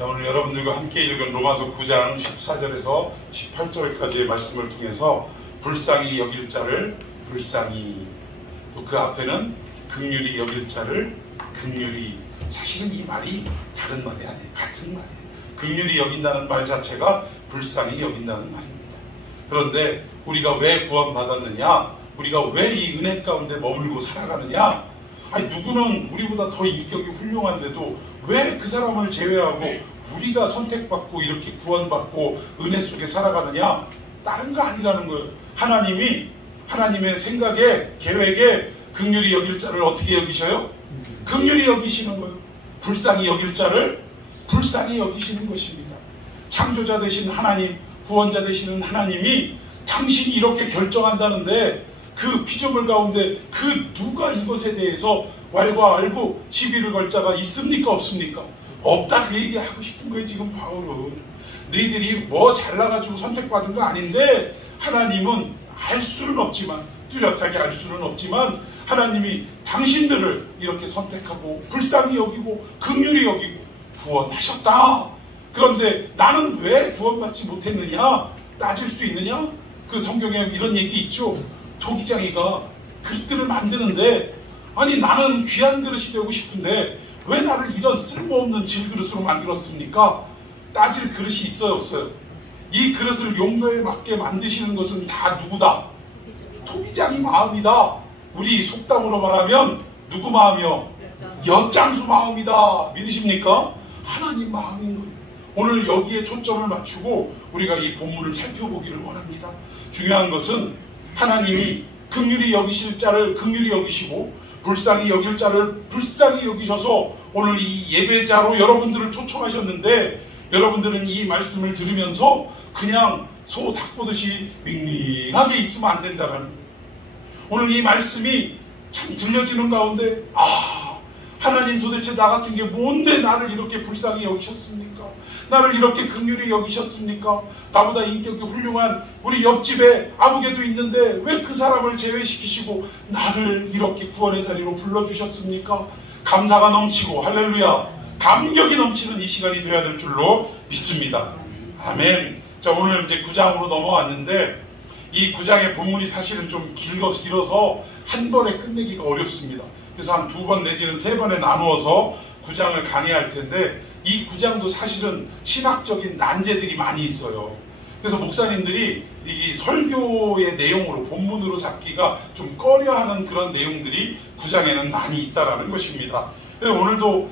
자, 오늘 여러분들과 함께 읽은 로마서 9장 14절에서 18절까지의 말씀을 통해서 불쌍히 여길 자를 불쌍히, 또 그 앞에는 긍휼히 여길 자를 긍휼히. 사실은 이 말이 다른 말이 아니에요. 같은 말이에요. 긍휼히 여긴다는 말 자체가 불쌍히 여긴다는 말입니다. 그런데 우리가 왜 구원받았느냐? 우리가 왜 이 은혜 가운데 머물고 살아가느냐? 아니, 누구는 우리보다 더 인격이 훌륭한데도 왜 그 사람을 제외하고 우리가 선택받고 이렇게 구원받고 은혜 속에 살아가느냐? 다른 거 아니라는 거예요. 하나님의 생각에, 계획에 긍휼히 여길 자를 어떻게 여기셔요? 긍휼히 여기시는 거예요. 불쌍히 여길 자를 불쌍히 여기시는 것입니다. 창조자 되신 하나님, 구원자 되시는 하나님이 당신이 이렇게 결정한다는데 그 피조물 가운데 그 누가 이것에 대해서 왈가왈부 시비를 걸 자가 있습니까? 없습니까? 없다, 그 얘기 하고 싶은 거예요. 지금 바울은 너희들이 뭐 잘나가지고 선택받은 거 아닌데, 하나님은 알 수는 없지만, 뚜렷하게 알 수는 없지만 하나님이 당신들을 이렇게 선택하고 불쌍히 여기고 긍휼히 여기고 구원하셨다. 그런데 나는 왜 구원받지 못했느냐 따질 수 있느냐? 그 성경에 이런 얘기 있죠. 토기장이가 그릇들을 만드는데, 아니 나는 귀한 그릇이 되고 싶은데 왜 나를 이런 쓸모없는 질그릇으로 만들었습니까? 따질 그릇이 있어요, 없어요? 이 그릇을 용도에 맞게 만드시는 것은 다 누구다? 토기장이 마음이다. 우리 속담으로 말하면 누구 마음이요? 엿장수 마음이다. 믿으십니까? 하나님 마음인 거예요. 오늘 여기에 초점을 맞추고 우리가 이 본문을 살펴보기를 원합니다. 중요한 것은 하나님이 긍휼히 여기실 자를 긍휼히 여기시고 불쌍히 여길 자를 불쌍히 여기셔서 오늘 이 예배자로 여러분들을 초청하셨는데, 여러분들은 이 말씀을 들으면서 그냥 소 닭보듯이 밍밍하게 있으면 안 된다는 거예요. 오늘 이 말씀이 참 들려지는 가운데, 하나님 도대체 나 같은 게 뭔데 나를 이렇게 불쌍히 여기셨습니까? 나를 이렇게 긍휼히 여기셨습니까? 나보다 인격이 훌륭한 우리 옆집에 아무개도 있는데 왜 그 사람을 제외시키시고 나를 이렇게 구원의 자리로 불러주셨습니까? 감사가 넘치고, 할렐루야, 감격이 넘치는 이 시간이 되어야 될 줄로 믿습니다. 아멘. 자, 오늘 이제 9장으로 넘어왔는데, 이 9장의 본문이 사실은 좀 길어서 한 번에 끝내기가 어렵습니다. 그래서 한 2번 내지는 3번에 나누어서 9장을 강의할 텐데, 이 9장도 사실은 신학적인 난제들이 많이 있어요. 그래서 목사님들이 이 설교의 내용으로 본문으로 잡기가 좀 꺼려하는 그런 내용들이 9장에는 많이 있다라는 것입니다. 오늘도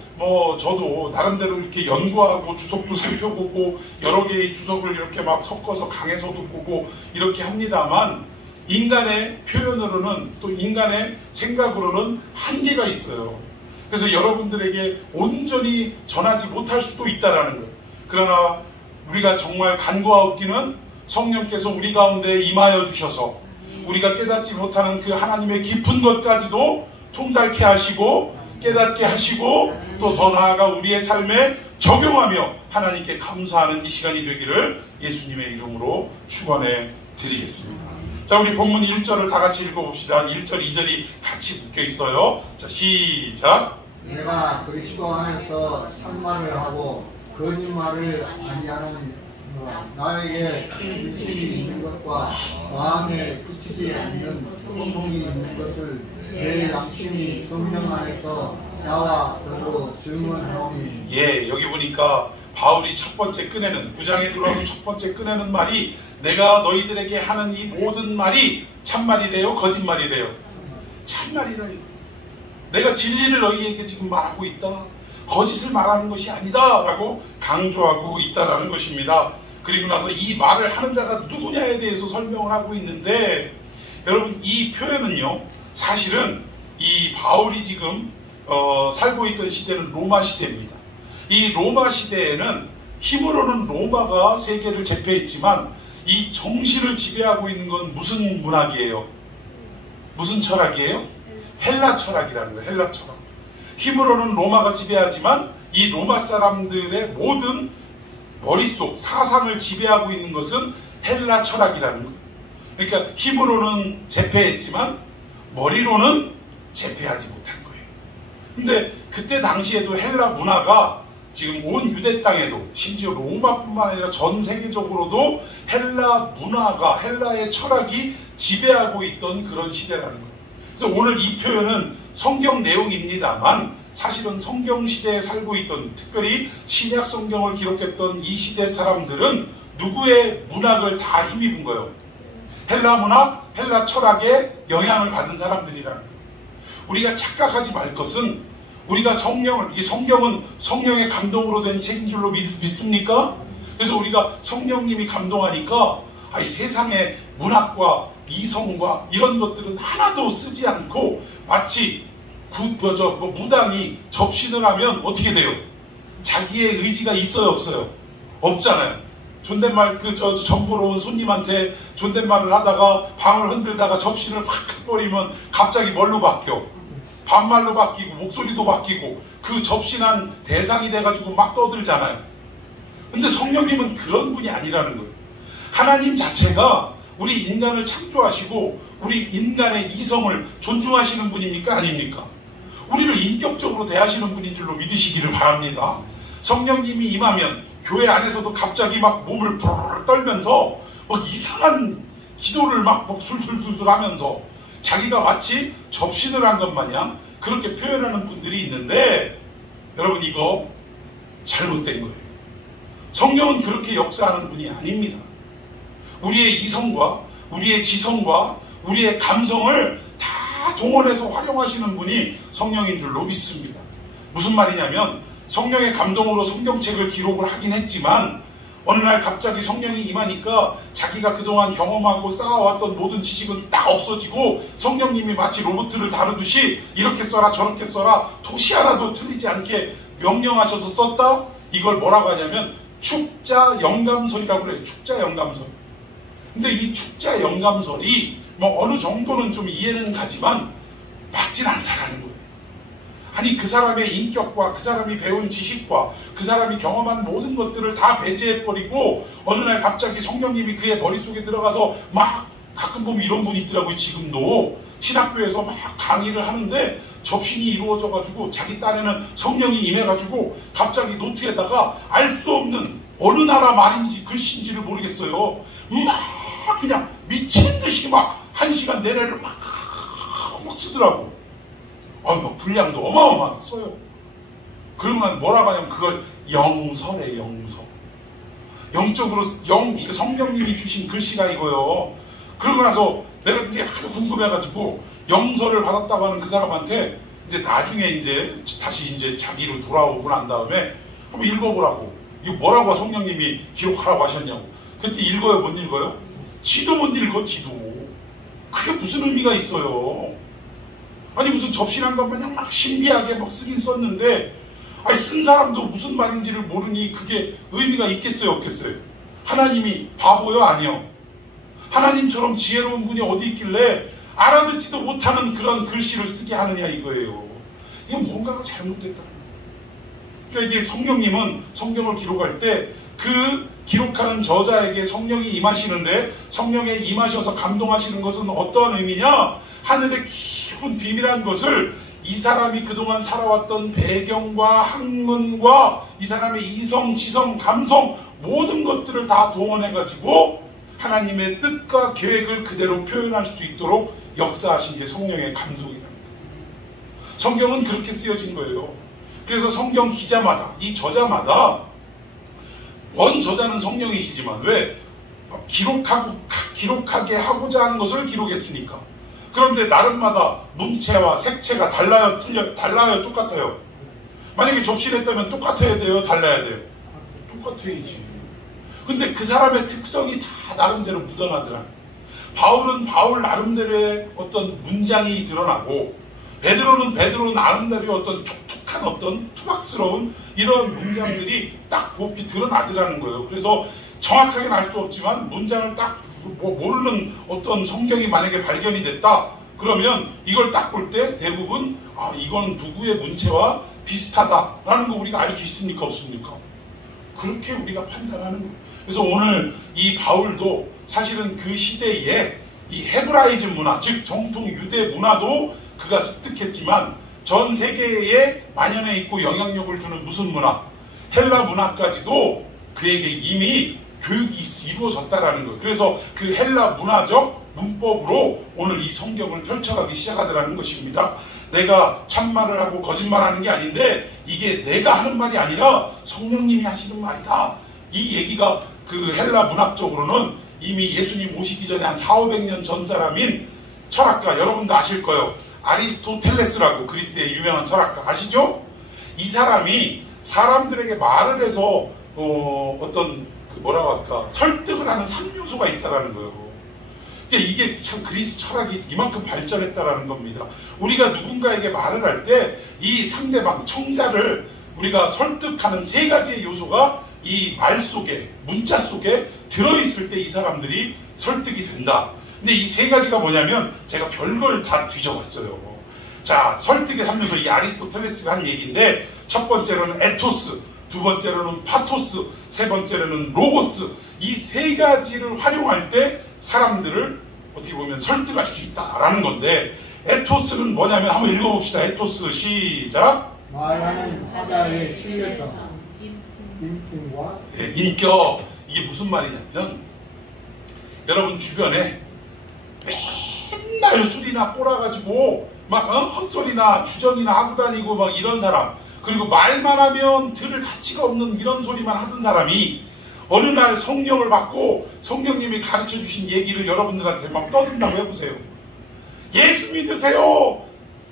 저도 나름대로 이렇게 연구하고 주석도 살펴보고 여러 개의 주석을 이렇게 막 섞어서 강해서도 보고 이렇게 합니다만, 인간의 표현으로는, 또 인간의 생각으로는 한계가 있어요. 그래서 여러분들에게 온전히 전하지 못할 수도 있다라는 거예요. 그러나 우리가 정말 간구하옵기는 성령께서 우리 가운데 임하여 주셔서 우리가 깨닫지 못하는 그 하나님의 깊은 것까지도 통달케 하시고 깨닫게 하시고, 또 더 나아가 우리의 삶에 적용하며 하나님께 감사하는 이 시간이 되기를 예수님의 이름으로 축원해 드리겠습니다. 자, 우리 본문 1절을 다 같이 읽어봅시다. 1절, 2절이 같이 묶여 있어요. 자, 시작. 내가 그리스도 안에서 참말을 하고 거짓말을 아니하는 나에게 큰 믿음이 있는 것과 마음에 그치지 않는 통통이 있는 것을 내 양심이 성령 안에서 나와 더불어 증언하오니. 예, 여기 보니까 바울이 첫 번째 꺼내는, 9장에 들어와서 첫 번째 꺼내는 말이, 내가 너희들에게 하는 이 모든 말이 참말이래요, 거짓말이래요? 참말이래요. 내가 진리를 너희에게 지금 말하고 있다, 거짓을 말하는 것이 아니다 라고 강조하고 있다라는 것입니다. 그리고 나서 이 말을 하는 자가 누구냐에 대해서 설명을 하고 있는데, 여러분 이 표현은요, 사실은 이 바울이 지금 살고 있던 시대는 로마 시대입니다. 이 로마 시대에는 힘으로는 로마가 세계를 제패했지만 이 정신을 지배하고 있는 건 무슨 문학이에요? 무슨 철학이에요? 헬라 철학이라는 거예요. 헬라 철학. 힘으로는 로마가 지배하지만 이 로마 사람들의 모든 머릿속 사상을 지배하고 있는 것은 헬라 철학이라는 거예요. 그러니까 힘으로는 제패했지만 머리로는 제패하지 못한 거예요. 근데 그때 당시에도 헬라 문화가 지금 온 유대 땅에도 심지어 로마뿐만 아니라 전 세계적으로도 헬라 문화가 헬라의 철학이 지배하고 있던 그런 시대라는 거예요. 그래서 오늘 이 표현은 성경 내용입니다만 사실은 성경 시대에 살고 있던 특별히 신약 성경을 기록했던 이 시대 사람들은 누구의 문학을 다 힘입은 거예요. 헬라 문화, 헬라 철학에 영향을 받은 사람들이라는 거예요. 우리가 착각하지 말 것은 우리가 이 성경은 성령의 감동으로 된 책인 줄로 믿습니까? 그래서 우리가 성령님이 감동하니까 이 세상의 문학과 이성과 이런 것들은 하나도 쓰지 않고 마치 무당이 접신을 하면 어떻게 돼요? 자기의 의지가 있어요, 없어요? 없잖아요. 존댓말 전보러 온 손님한테 존댓말을 하다가 방을 흔들다가 접신을 확 해버리면 갑자기 뭘로 바뀌어? 반말로 바뀌고 목소리도 바뀌고 그 접신한 대상이 돼가지고 막 떠들잖아요. 근데 성령님은 그런 분이 아니라는 거예요. 하나님 자체가 우리 인간을 창조하시고 우리 인간의 이성을 존중하시는 분입니까? 아닙니까? 우리를 인격적으로 대하시는 분인 줄로 믿으시기를 바랍니다. 성령님이 임하면 교회 안에서도 갑자기 막 몸을 푸르르 떨면서 막 이상한 기도를 막 술술술술 하면서 자기가 마치 접신을 한 것 마냥 그렇게 표현하는 분들이 있는데 여러분 이거 잘못된 거예요. 성령은 그렇게 역사하는 분이 아닙니다. 우리의 이성과 우리의 지성과 우리의 감성을 다 동원해서 활용하시는 분이 성령인 줄로 믿습니다. 무슨 말이냐면 성령의 감동으로 성경책을 기록을 하긴 했지만 어느 날 갑자기 성령이 임하니까 자기가 그동안 경험하고 쌓아왔던 모든 지식은 딱 없어지고 성령님이 마치 로봇을 다루듯이 이렇게 써라 저렇게 써라 토시 하나도 틀리지 않게 명령하셔서 썼다? 이걸 뭐라고 하냐면 축자 영감설이라고 그래요. 축자 영감설. 근데 이 축자 영감설이 뭐 어느 정도는 좀 이해는 가지만 맞진 않다라는 거예요. 아니 그 사람의 인격과 그 사람이 배운 지식과 그 사람이 경험한 모든 것들을 다 배제해버리고 어느 날 갑자기 성령님이 그의 머릿속에 들어가서 막 가끔 보면 이런 분이 있더라고요. 지금도 신학교에서 막 강의를 하는데 접신이 이루어져가지고 자기 딴에는 성령이 임해가지고 갑자기 노트에다가 알 수 없는 어느 나라 말인지 글씨인지를 모르겠어요. 막 그냥 미친 듯이 막 1시간 내내를 막 쓰더라고. 막 분량도 어마어마하게 써요. 그러고 난 뭐라고 하냐면 그걸 영설에 영서. 영적으로 성령님이 주신 글씨가 이거요. 그러고 나서 내가 이제 하도 궁금해가지고 영설을 받았다고 하는 그 사람한테 이제 나중에 이제 다시 이제 자기로 돌아오고 난 다음에 한번 읽어보라고. 이거 뭐라고 성령님이 기록하라고 하셨냐고. 그때 읽어요, 못 읽어요? 지도 못 읽어, 지도. 그게 무슨 의미가 있어요? 아니 무슨 접신한 것 마냥 막 신비하게 막 쓰긴 썼는데 아니 쓴 사람도 무슨 말인지를 모르니 그게 의미가 있겠어요, 없겠어요? 하나님이 바보요, 아니요? 하나님처럼 지혜로운 분이 어디 있길래 알아듣지도 못하는 그런 글씨를 쓰게 하느냐 이거예요. 이건 뭔가가 잘못됐다는 거예요. 그러니까 이게 성령님은 성경을 기록할 때 그 기록하는 저자에게 성령이 임하시는데 성령에 임하셔서 감동하시는 것은 어떠한 의미냐? 하늘의 깊은 비밀한 것을 이 사람이 그동안 살아왔던 배경과 학문과 이 사람의 이성, 지성, 감성 모든 것들을 다 동원해가지고 하나님의 뜻과 계획을 그대로 표현할 수 있도록 역사하신 게 성령의 감동이랍니다. 성경은 그렇게 쓰여진 거예요. 그래서 성경 기자마다 이 저자마다 원 저자는 성령이시지만 왜? 기록하게 하고자 하는 것을 기록했으니까. 그런데 나름마다 문체와 색채가 달라요, 달라요, 똑같아요? 만약에 접신했다면 똑같아야 돼요, 달라야 돼요? 똑같아야지. 근데 그 사람의 특성이 다 나름대로 묻어나더라. 바울은 바울 나름대로의 어떤 문장이 드러나고 베드로는 베드로 나름대로의 어떤 툭툭한 어떤 투박스러운 이런 문장들이 딱 곱게 드러나더라는 거예요. 그래서 정확하게는 알 수 없지만 문장을 딱 모르는 어떤 성경이 만약에 발견이 됐다 그러면 이걸 딱 볼 때 대부분 이건 누구의 문체와 비슷하다라는 거 우리가 알 수 있습니까, 없습니까? 그렇게 우리가 판단하는 거예요. 그래서 오늘 이 바울도 사실은 그 시대에 이 헤브라이즈 문화, 즉 정통 유대 문화도 그가 습득했지만 전 세계에 만연해 있고 영향력을 주는 무슨 문화? 헬라 문화까지도 그에게 이미 교육이 이루어졌다라는 거예요. 그래서 그 헬라 문화적 문법으로 오늘 이 성경을 펼쳐가기 시작하더라는 것입니다. 내가 참말을 하고 거짓말하는 게 아닌데 이게 내가 하는 말이 아니라 성령님이 하시는 말이다. 이 얘기가 그 헬라 문학적으로는 이미 예수님 오시기 전에 한 400~500년 전 사람인 철학가, 여러분도 아실 거예요. 아리스토텔레스라고, 그리스의 유명한 철학가 아시죠? 이 사람이 사람들에게 말을 해서 어떤 뭐라고 할까, 설득을 하는 3요소가 있다라는 거예요. 그러니까 이게 참 그리스 철학이 이만큼 발전했다라는 겁니다. 우리가 누군가에게 말을 할 때 이 상대방, 청자를 우리가 설득하는 3가지의 요소가 이 말 속에, 문자 속에 들어있을 때 이 사람들이 설득이 된다. 근데 이 3가지가 뭐냐면 제가 별걸 다 뒤져봤어요. 자, 설득의 3요소, 이 아리스토텔레스가 한 얘기인데, 첫 번째로는 에토스, 두 번째로는 파토스, 세 번째로는 로고스. 이 3가지를 활용할 때 사람들을 어떻게 보면 설득할 수 있다라는 건데, 에토스는 뭐냐면 한번 읽어봅시다. 에토스 시작. 말하는 화자의 신뢰성, 인품과 인격. 이게 무슨 말이냐면, 여러분 주변에 맨날 술이나 꼬라가지고 막 헛소리나 주정이나 하고 다니고 막 이런 사람, 그리고 말만 하면 들을 가치가 없는 이런 소리만 하던 사람이 어느 날 성령을 받고 성령님이 가르쳐 주신 얘기를 여러분들한테 막 떠든다고 해보세요. 예수 믿으세요.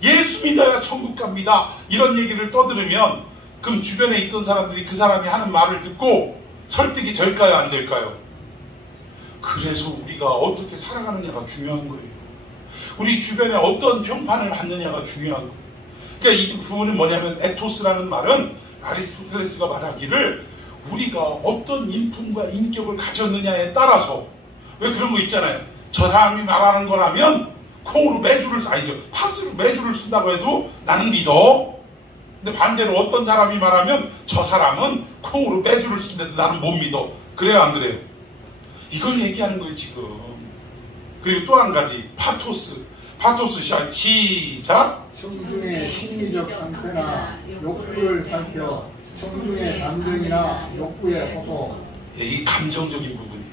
예수 믿어야 천국 갑니다. 이런 얘기를 떠들으면 그럼 주변에 있던 사람들이 그 사람이 하는 말을 듣고 설득이 될까요? 안 될까요? 그래서 우리가 어떻게 살아가느냐가 중요한 거예요. 우리 주변에 어떤 평판을 받느냐가 중요한 거예요. 그러니까 이 부분은 뭐냐면, 에토스라는 말은 아리스토텔레스가 말하기를 우리가 어떤 인품과 인격을 가졌느냐에 따라서, 왜 그런 거 있잖아요. 저 사람이 말하는 거라면 콩으로 매주를, 아니죠, 팥으로 매주를 쓴다고 해도 나는 믿어. 근데 반대로 어떤 사람이 말하면 저 사람은 콩으로 매주를 쓴데도 나는 못 믿어. 그래요, 안 그래요? 이걸 얘기하는 거예요, 지금. 그리고 또 한 가지, 파토스. 파토스 시작. 청중의 심리적 상태나 욕구를 살펴 청중의 감정이나 욕구의 호소. 이 감정적인 부분이에요.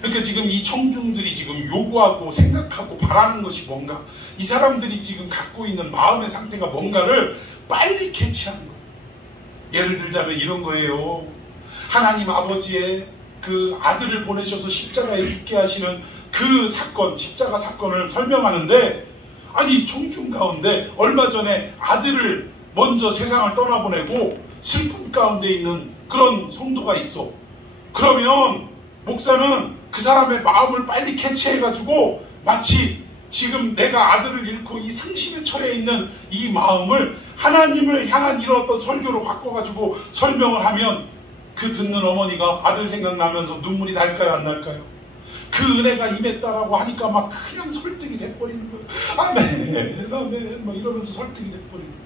그러니까 지금 이 청중들이 지금 요구하고 생각하고 바라는 것이 뭔가, 이 사람들이 지금 갖고 있는 마음의 상태가 뭔가를 빨리 캐치하는 거예요. 예를 들자면 이런 거예요. 하나님 아버지의 그 아들을 보내셔서 십자가에 죽게 하시는 그 사건, 십자가 사건을 설명하는데, 아니 청중 가운데 얼마 전에 아들을 먼저 세상을 떠나보내고 슬픔 가운데 있는 그런 성도가 있어. 그러면 목사는 그 사람의 마음을 빨리 캐치해가지고 마치 지금 내가 아들을 잃고 이 상심에 처해 있는 이 마음을 하나님을 향한 이런 어떤 설교로 바꿔가지고 설명을 하면 그 듣는 어머니가 아들 생각나면서 눈물이 날까요, 안 날까요? 그 은혜가 임했다라고 하니까 막 그냥 설득이 돼버리는 거예요. 아멘, 아멘, 막 이러면서 설득이 돼버리는 거예요.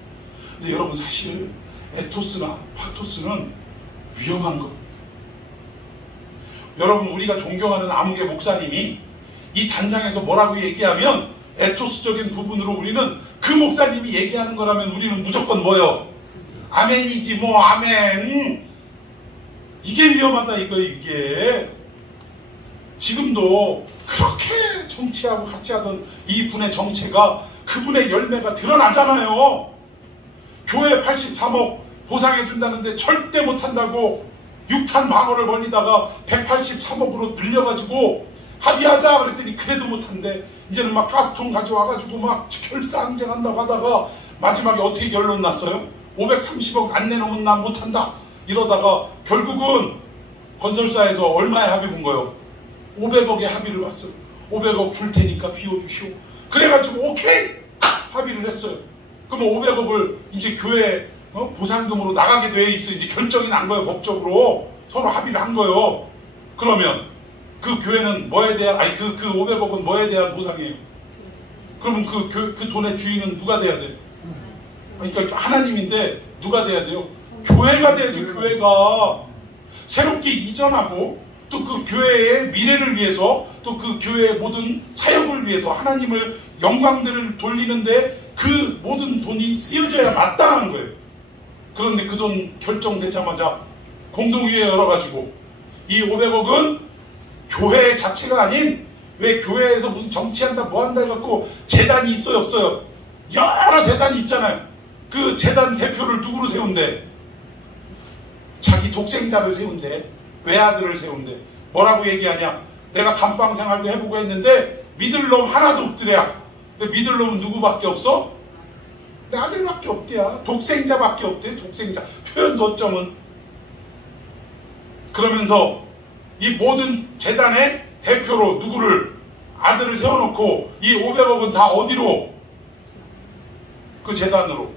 근데 여러분, 사실 에토스나 파토스는 위험한 겁니다. 여러분, 우리가 존경하는 아무개 목사님이 이 단상에서 뭐라고 얘기하면 에토스적인 부분으로 우리는 그 목사님이 얘기하는 거라면 우리는 무조건 뭐요? 아멘이지 뭐, 아멘. 이게 위험하다 이거예요. 이게 지금도 그렇게 정치하고 같이 하던 이 분의 정체가, 그분의 열매가 드러나잖아요. 교회 83억 보상해준다는데 절대 못한다고 6탄 망언을 벌리다가 183억으로 늘려가지고 합의하자 그랬더니 그래도 못한대. 이제는 막 가스통 가져와가지고 막 결사항쟁한다고 하다가 마지막에 어떻게 결론 났어요? 530억 안 내놓으면 난 못한다 이러다가 결국은 건설사에서 얼마에 합의 본 거예요? 500억에 합의를 봤어요. 500억 줄 테니까 비워주시오. 그래가지고 오케이 합의를 했어요. 그러면 500억을 이제 교회 보상금으로 나가게 돼 있어. 이제 결정이 난 거예요. 법적으로 서로 합의를 한 거예요. 그러면 그 교회는 뭐에 대한, 아니 그 500억은 뭐에 대한 보상이에요? 그러면 그 돈의 주인은 누가 돼야 돼요? 그러니까 하나님인데 누가 돼야 돼요? 교회가 돼야지. 교회가 새롭게 이전하고 또 그 교회의 미래를 위해서, 또 그 교회의 모든 사역을 위해서 하나님을 영광들을 돌리는데 그 모든 돈이 쓰여져야 마땅한 거예요. 그런데 그 돈 결정되자마자 공동위에 열어가지고 이 500억은 교회 자체가 아닌, 왜 교회에서 무슨 정치한다 뭐한다 해갖고 재단이 있어요 없어요? 여러 재단이 있잖아요. 그 재단 대표를 누구로 세운대? 자기 독생자를 세운대. 외아들을 세운대. 뭐라고 얘기하냐? 내가 감방 생활도 해보고 했는데 믿을 놈 하나도 없더랴. 믿을 놈은 누구밖에 없어? 내 아들밖에 없대야. 독생자밖에 없대. 독생자. 표현 도점은. 그러면서 이 모든 재단의 대표로 누구를, 아들을 세워놓고 이 500억은 다 어디로? 그 재단으로.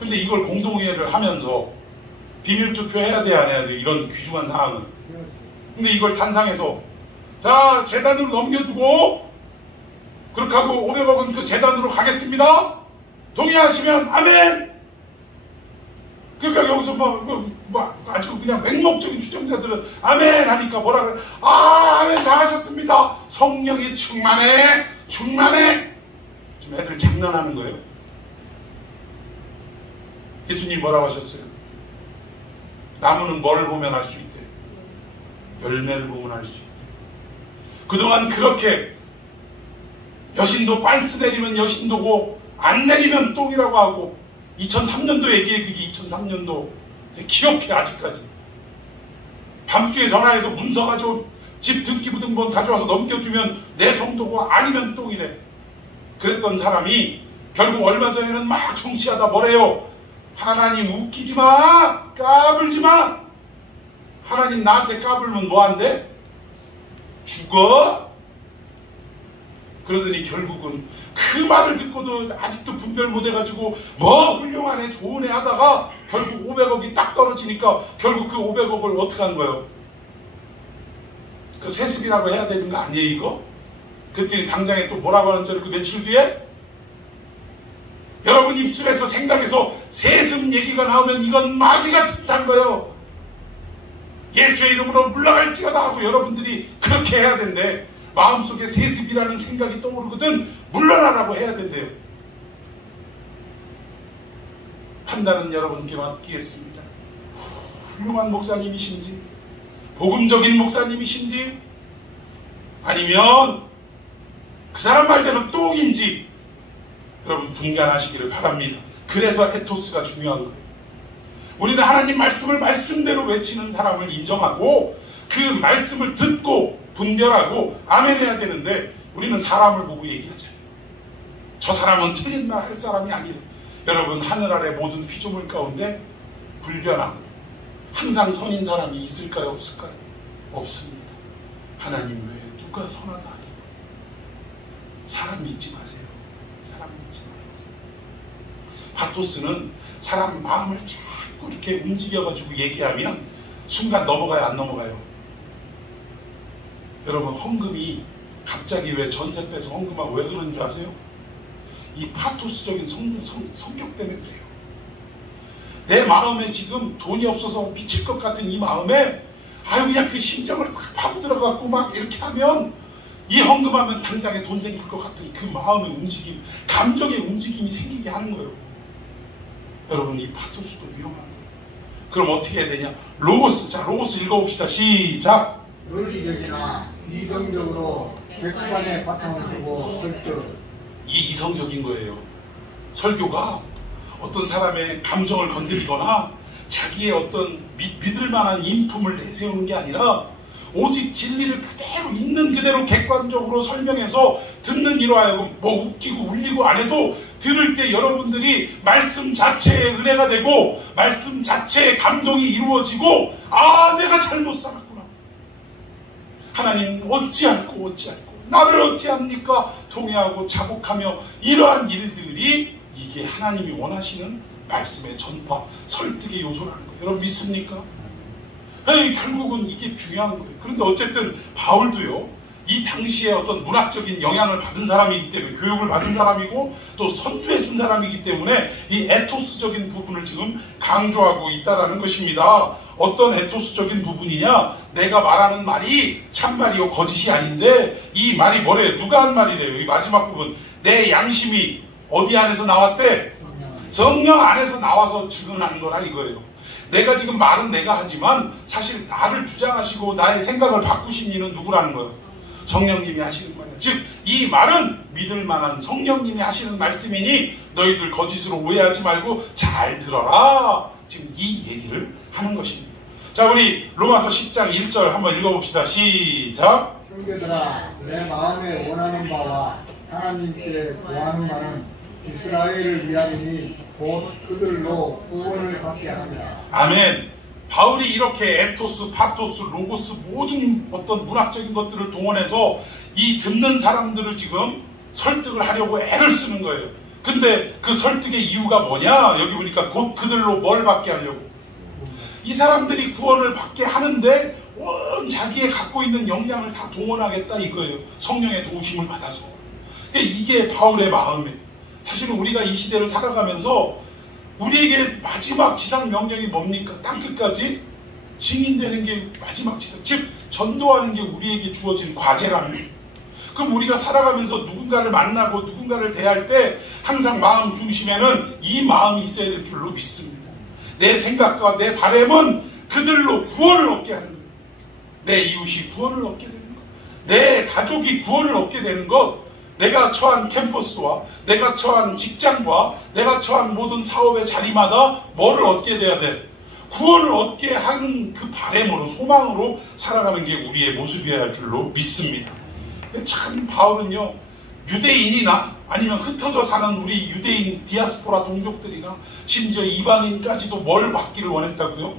근데 이걸 공동의회를 하면서 비밀투표 해야 돼 안 해야 돼? 이런 귀중한 사항은. 근데 이걸 단상에서 자 재단으로 넘겨주고 그렇게 하고 500억은 그 재단으로 가겠습니다. 동의하시면 아멘. 그러니까 여기서 아주 그냥 맹목적인 추정자들은 아멘 하니까 뭐라 그래? 아 아멘 다 하셨습니다. 성령이 충만해 충만해. 지금 애들 장난하는 거예요. 예수님 뭐라고 하셨어요? 나무는 뭐를 보면 알 수 있대? 열매를 보면 알 수 있대. 그동안 그렇게 여신도 빤스 내리면 여신도고 안 내리면 똥이라고 하고 2003년도 얘기해. 그게 2003년도 기억해 아직까지. 밤중에 전화해서 문서 가지고 집 등기부등본 가져와서 넘겨주면 내 성도고 아니면 똥이래. 그랬던 사람이 결국 얼마 전에는 막 정치하다 뭐래요? 하나님 웃기지 마! 까불지 마! 하나님 나한테 까불면 뭐한대? 죽어? 그러더니 결국은 그 말을 듣고도 아직도 분별 못해가지고 뭐 훌륭한 애 좋은 애 하다가 결국 500억이 딱 떨어지니까 결국 그 500억을 어떻게 한 거예요? 그 세습이라고 해야 되는 거 아니에요 이거? 그때 당장에 또 뭐라고 하는 줄 알고 그 며칠 뒤에 여러분 입술에서 생각해서 세습 얘기가 나오면 이건 마귀가 틈탄 거예요. 예수의 이름으로 물러갈지어다 하고 여러분들이 그렇게 해야 된대. 마음속에 세습이라는 생각이 떠오르거든 물러나라고 해야 된대요. 판단은 여러분께 맡기겠습니다. 훌륭한 목사님이신지 복음적인 목사님이신지 아니면 그 사람 말대로 똥인지 여러분 분간하시기를 바랍니다. 그래서 에토스가 중요한 거예요. 우리는 하나님 말씀을 말씀대로 외치는 사람을 인정하고 그 말씀을 듣고 분별하고 아멘 해야 되는데 우리는 사람을 보고 얘기하잖아요. 저 사람은 틀린 말 할 사람이 아니래. 여러분 하늘 아래 모든 피조물 가운데 불변함 항상 선인 사람이 있을까요 없을까요? 없습니다. 하나님 외에 누가 선하다 하니. 사람 믿지 마세요. 사람 믿지 마세요. 파토스는 사람 마음을 자꾸 이렇게 움직여가지고 얘기하면 순간 넘어가요 안 넘어가요? 여러분 헌금이 갑자기 왜 전세 빼서 헌금하고 왜 그런 줄 아세요? 이 파토스적인 성격 때문에 그래요. 내 마음에 지금 돈이 없어서 미칠 것 같은 이 마음에 아유 그냥 그 심정을 싹 파고들어갖고 막 이렇게 하면 이 헌금하면 당장에 돈 생길 것 같은 그 마음의 움직임, 감정의 움직임이 생기게 하는 거예요. 여러분 이 파토스도 위험한 거예요. 그럼 어떻게 해야 되냐? 로고스. 자 로고스 읽어봅시다. 시작. 논리적이나 이성적으로 객관의 바탕을 두고 설교. 이게 이성적인 거예요. 설교가 어떤 사람의 감정을 건드리거나 자기의 어떤 믿을 만한 인품을 내세우는 게 아니라 오직 진리를 그대로 있는 그대로 객관적으로 설명해서 듣는 이로 하여금 뭐 웃기고 울리고 안 해도 들을 때 여러분들이 말씀 자체에 은혜가 되고 말씀 자체에 감동이 이루어지고 아 내가 잘못 살았구나. 하나님 어찌할꼬 나를 어찌합니까? 통회하고 자복하며 이러한 일들이 이게 하나님이 원하시는 말씀의 전파, 설득의 요소라는 거예요. 여러분 믿습니까? 아니, 결국은 이게 중요한 거예요. 그런데 어쨌든 바울도요. 이 당시에 어떤 문학적인 영향을 받은 사람이기 때문에 교육을 받은 사람이고 또 선두에 쓴 사람이기 때문에 이 에토스적인 부분을 지금 강조하고 있다는 것입니다. 어떤 에토스적인 부분이냐? 내가 말하는 말이 참말이요 거짓이 아닌데 이 말이 뭐래요? 누가 한 말이래요? 이 마지막 부분 내 양심이 어디 안에서 나왔대? 성령 안에서 나와서 증언하는 거라 이거예요. 내가 지금 말은 내가 하지만 사실 나를 주장하시고 나의 생각을 바꾸신 이는 누구라는 거예요? 성령님이 하시는 거예요. 즉 이 말은 믿을 만한 성령님이 하시는 말씀이니 너희들 거짓으로 오해하지 말고 잘 들어라. 지금 이 얘기를 하는 것입니다. 자, 우리 로마서 10장 1절 한번 읽어봅시다. 시작. 형제들아, 내 마음에 원하는 바와 하나님께 구하는 바는 이스라엘을 위함이니 곧 그들로 구원을 받게 합니다. 아멘. 바울이 이렇게 에토스, 파토스, 로고스 모든 어떤 문학적인 것들을 동원해서 이 듣는 사람들을 지금 설득을 하려고 애를 쓰는 거예요. 근데 그 설득의 이유가 뭐냐? 여기 보니까 곧 그들로 뭘 받게 하려고. 이 사람들이 구원을 받게 하는데 온 자기의 갖고 있는 역량을 다 동원하겠다 이거예요. 성령의 도우심을 받아서. 이게 바울의 마음이에요. 사실은 우리가 이 시대를 살아가면서 우리에게 마지막 지상 명령이 뭡니까? 땅끝까지 증인되는 게 마지막 지상, 즉 전도하는 게 우리에게 주어진 과제라는 거예요. 그럼 우리가 살아가면서 누군가를 만나고 누군가를 대할 때 항상 마음 중심에는 이 마음이 있어야 될 줄로 믿습니다. 내 생각과 내 바람은 그들로 구원을 얻게 하는 거예요. 내 이웃이 구원을 얻게 되는 것, 내 가족이 구원을 얻게 되는 것, 내가 처한 캠퍼스와 내가 처한 직장과 내가 처한 모든 사업의 자리마다 뭐를 얻게 돼야 돼? 구원을 얻게 하는 그 바람으로, 소망으로 살아가는 게 우리의 모습이어야 할 줄로 믿습니다. 참 바울은요, 유대인이나 아니면 흩어져 사는 우리 유대인 디아스포라 동족들이나 심지어 이방인까지도 뭘 받기를 원했다고요?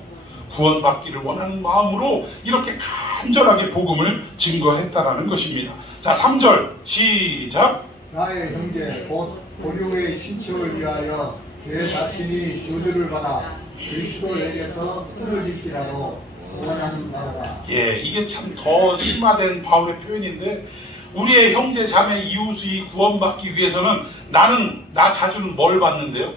구원받기를 원하는 마음으로 이렇게 간절하게 복음을 증거했다라는 것입니다. 자, 3절 시작. 나의 형제 곧 고류의 신처를 위하여 내 자신이 저주를 받아 그리스도에게서 끊어질지라도 원하는 바로다. 예, 이게 참 더 심화된 바울의 표현인데, 우리의 형제 자매 이웃이 구원받기 위해서는 나 자주는 뭘 받는데요?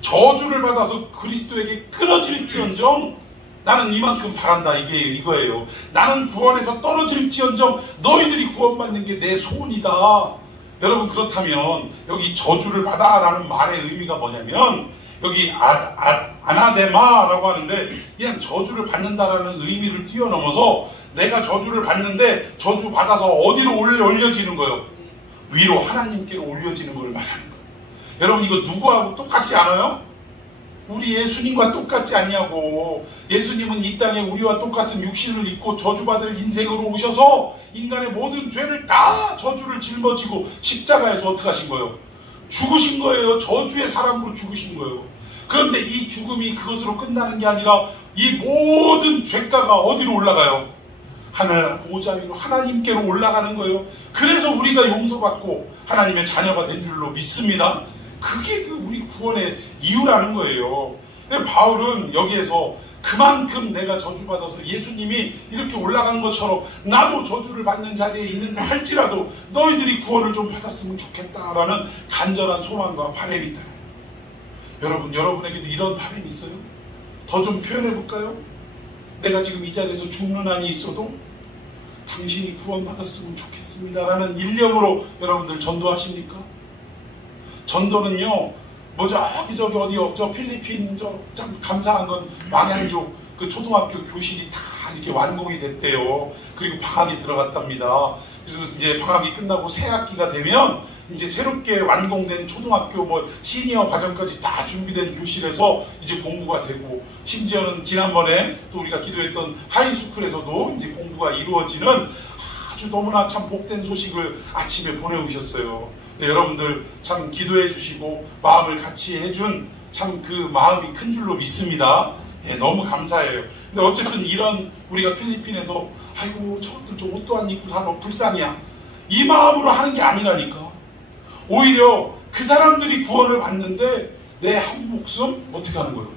저주를 받아서 그리스도에게 끊어질지언정 나는 이만큼 바란다, 이거예요. 나는 구원에서 떨어질지언정 너희들이 구원받는 게 내 소원이다. 여러분, 그렇다면 여기 저주를 받아 라는 말의 의미가 뭐냐면, 여기 아나데마라고 하는데 그냥 저주를 받는다라는 의미를 뛰어넘어서 내가 저주를 받는데 저주 받아서 어디로 올려지는 거예요? 위로, 하나님께로 올려지는 걸 말하는 거예요. 여러분, 이거 누구하고 똑같지 않아요? 우리 예수님과 똑같지 않냐고. 예수님은 이 땅에 우리와 똑같은 육신을 입고 저주받을 인생으로 오셔서 인간의 모든 죄를 다 저주를 짊어지고 십자가에서 어떻게 하신 거예요? 죽으신 거예요. 저주의 사람으로 죽으신 거예요. 그런데 이 죽음이 그것으로 끝나는 게 아니라 이 모든 죄가가 어디로 올라가요? 하늘 보좌 위로 하나님께로 올라가는 거예요. 그래서 우리가 용서받고 하나님의 자녀가 된 줄로 믿습니다. 그게 우리 구원의 이유라는 거예요. 근데 바울은 여기에서 그만큼 내가 저주받아서 예수님이 이렇게 올라간 것처럼 나도 저주를 받는 자리에 있는다 할지라도 너희들이 구원을 좀 받았으면 좋겠다라는 간절한 소망과 바람이 있다. 여러분, 여러분에게도 이런 바람이 있어요? 더 좀 표현해 볼까요? 내가 지금 이 자리에서 죽는 한이 있어도 당신이 구원받았으면 좋겠습니다라는 일념으로 여러분들 전도하십니까? 전도는요, 저기 어디요? 저 필리핀 참 감사한 건 망향족 그 초등학교 교실이 다 이렇게 완공이 됐대요. 그리고 방학이 들어갔답니다. 그래서 이제 방학이 끝나고 새 학기가 되면 이제 새롭게 완공된 초등학교 시니어 과정까지 다 준비된 교실에서 이제 공부가 되고, 심지어는 지난번에 또 우리가 기도했던 하이스쿨에서도 이제 공부가 이루어지는 아주 너무나 참 복된 소식을 아침에 보내오셨어요. 네, 여러분들 참 기도해 주시고 마음을 같이 해준 참 그 마음이 큰 줄로 믿습니다. 네, 너무 감사해요. 근데 어쨌든 이런 우리가 필리핀에서 아이고 저것들 저 옷도 안 입고 살아 불쌍이야, 이 마음으로 하는 게 아니라니까. 오히려 그 사람들이 구원을 받는데 내 한 목숨 어떻게 하는 거예요?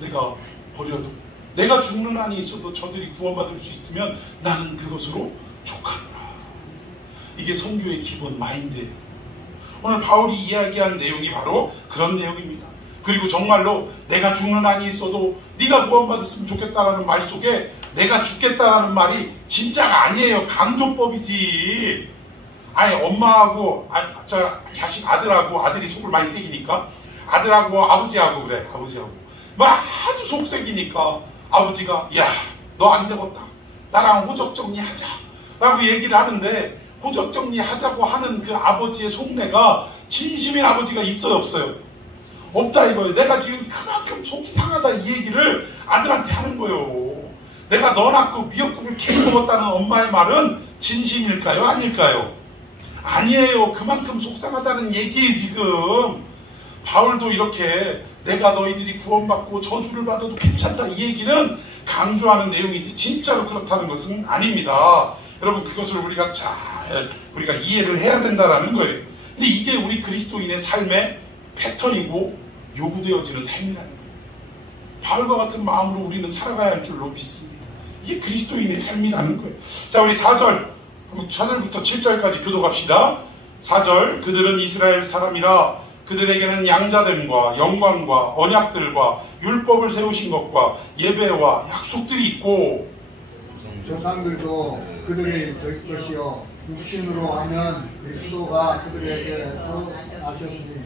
내가 버려도, 내가 죽는 한이 있어도 저들이 구원받을 수 있으면 나는 그것으로 족하노라. 이게 선교의 기본 마인드예요. 오늘 바울이 이야기한 내용이 바로 그런 내용입니다. 그리고 정말로 내가 죽는 한이 있어도 네가 구원받았으면 좋겠다라는 말 속에 내가 죽겠다라는 말이 진짜가 아니에요. 강조법이지. 아니, 엄마하고 자식 아들하고, 아들이 속을 많이 새기니까 아들하고 아버지하고 그래. 아버지하고 막 하도 속색이니까 아버지가 야, 너 안 되겠다. 나랑 호적 정리하자 라고 얘기를 하는데, 호적 정리하자고 하는 그 아버지의 속내가 진심인 아버지가 있어요, 없어요? 없다 이거예요. 내가 지금 그만큼 속이 상하다 이 얘기를 아들한테 하는 거예요. 내가 너 낳고 미역국을 캐 먹었다는 엄마의 말은 진심일까요? 아닐까요? 아니에요. 그만큼 속상하다는 얘기예요. 지금 바울도 이렇게 내가 너희들이 구원받고 저주를 받아도 괜찮다 이 얘기는 강조하는 내용이지 진짜로 그렇다는 것은 아닙니다. 여러분, 그것을 우리가 잘 이해를 해야 된다는 거예요. 근데 이게 우리 그리스도인의 삶의 패턴이고 요구되어지는 삶이라는 거예요. 바울과 같은 마음으로 우리는 살아가야 할 줄로 믿습니다. 이게 그리스도인의 삶이라는 거예요. 자, 우리 4절부터 7절까지 교독합시다. 4절, 그들은 이스라엘 사람이라 그들에게는 양자됨과 영광과 언약들과 율법을 세우신 것과 예배와 약속들이 있고 조상들도 그들의 것이요 육신으로 하면 그리스도가 그들에게서 나셨으니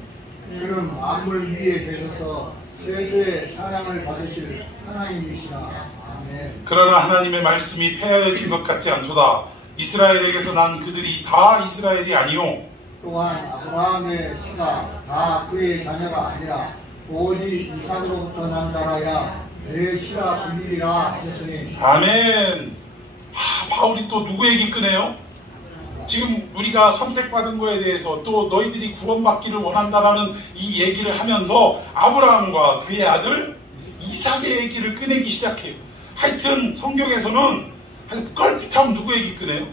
그는 만물 위에 계셔서 세세의 사랑을 받으실 하나님이시라. 아멘. 그러나 하나님의 말씀이 폐하여진 것 같지 않도다. 이스라엘에게서 난 그들이 다 이스라엘이 아니요 또한 아브라함의 씨가 다 그의 자녀가 아니라 오직 이삭으로부터 난 자라야 내 씨라 불리리라 하셨으니. 아멘. 바울이 또 누구 얘기 꺼내요? 지금 우리가 선택받은 거에 대해서 또 너희들이 구원받기를 원한다라는 이 얘기를 하면서 아브라함과 그의 아들 이삭의 얘기를 꺼내기 시작해요. 하여튼 성경에서는 껄핏하면 누구 얘기 꺼내요?